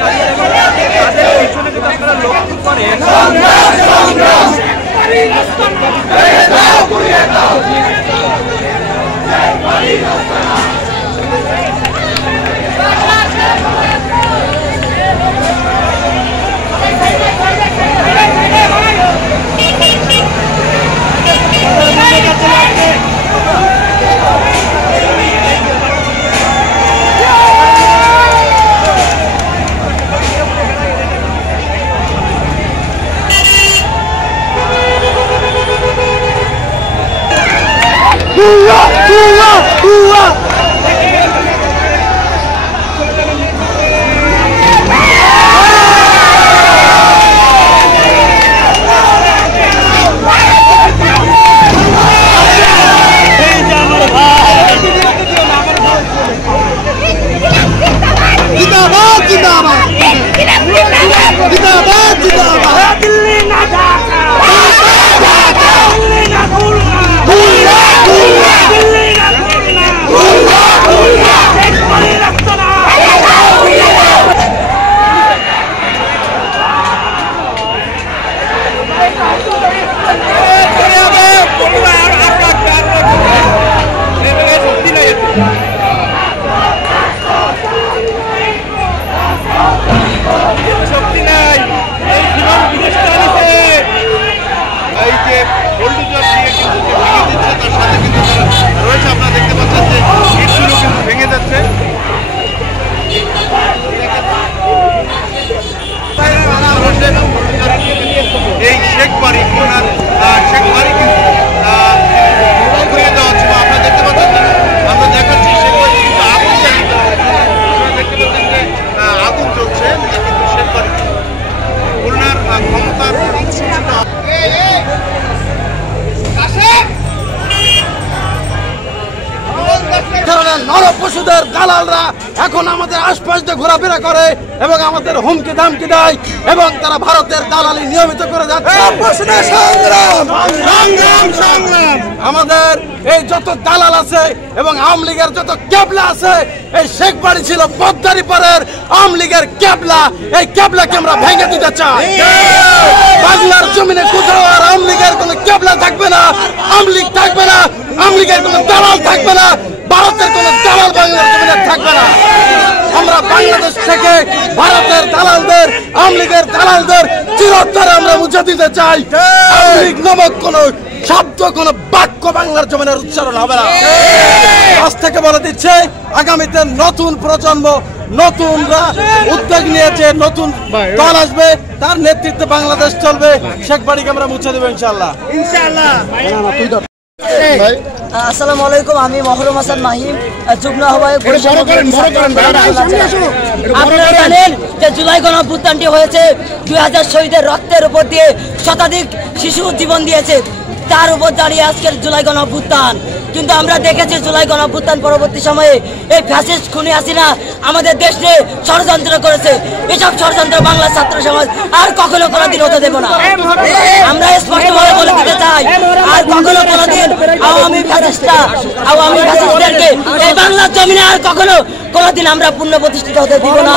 তাদের পিছনে যদি আপনারা লক্ষ্য করেন নরপশুদের দালালরা এখন আমাদের আশপাশ দিয়ে ঘোরাফেরা করে এবং আমাদের হুমকি ধামকি দেয় এবং তারা ভারতের দালালি নিয়মিত করে যাচ্ছে। আমাদের এই যত দালাল আছে এবং আওয়ামী লীগের যত ক্যাবলা আছে, এই শেখ বাড়ি ছিল পদ্মারি পাড়ের আওয়ামী লীগের ক্যাবলা। এই ক্যাবলাকে আমরা ভেঙে দিতে চাই। বাংলার জমিনে কোথাও আর আওয়ামী লীগের কোনো ক্যাবলা থাকবে না, আওয়ামী লীগ থাকবে না, আওয়ামী লীগের কোনো দালাল থাকবে না, ভারতের কোনো দালাল বাংলার জমিনে থাকবে না। আমরা বাংলাদেশ থেকে ভারতের দালালদের, আওয়ামী লীগের দালালদের চিরতরে আমরা মুছে দিতে চাই। আওয়ামী লীগ নামক কোন শব্দ, কোন বাক্য বাংলার জমিনের উচ্চারণ হবে না। আজ থেকে বলে দিচ্ছে, আগামীতে নতুন প্রজন্ম, নতুনরা উদ্যোগ নিয়েছে, নতুন দল আসবে, তার নেতৃত্বে বাংলাদেশ চলবে। শেখ বাড়িকে আমরা মুছে দেবো ইনশাআল্লাহ। আসসালামু আলাইকুম, আমি মহরম হাসান মাহিম, যুগ্ম আহ্বায়ক। আপনারা জানেন যে জুলাই গণঅভ্যুত্থানটি হয়েছে 2000 শহীদের রক্তের উপর দিয়ে, শতাধিক শিশু জীবন দিয়েছে, তার উপর দাঁড়িয়ে আজকের জুলাই গণঅভ্যুত্থান। কিন্তু আমরা দেখেছি জুলাই গণঅভ্যুত্থান পরবর্তী সময়ে এই ফ্যাসিস্ট খুনি হাসিনা আমাদের দেশ নিয়ে ষড়যন্ত্র করেছে। এসব ষড়যন্ত্র বাংলার ছাত্র সমাজ আর কখনো কোনোদিন হতে দেব না। আমরা স্পষ্টভাবে বলে দিতে চাই, আর কখনো কোনোদিন আওয়ামী ফ্যাসিস্টদেরকে এই বাংলার জমিনে আর কখনো কোনোদিন আমরা পুনঃ প্রতিষ্ঠিত হতে দিব না।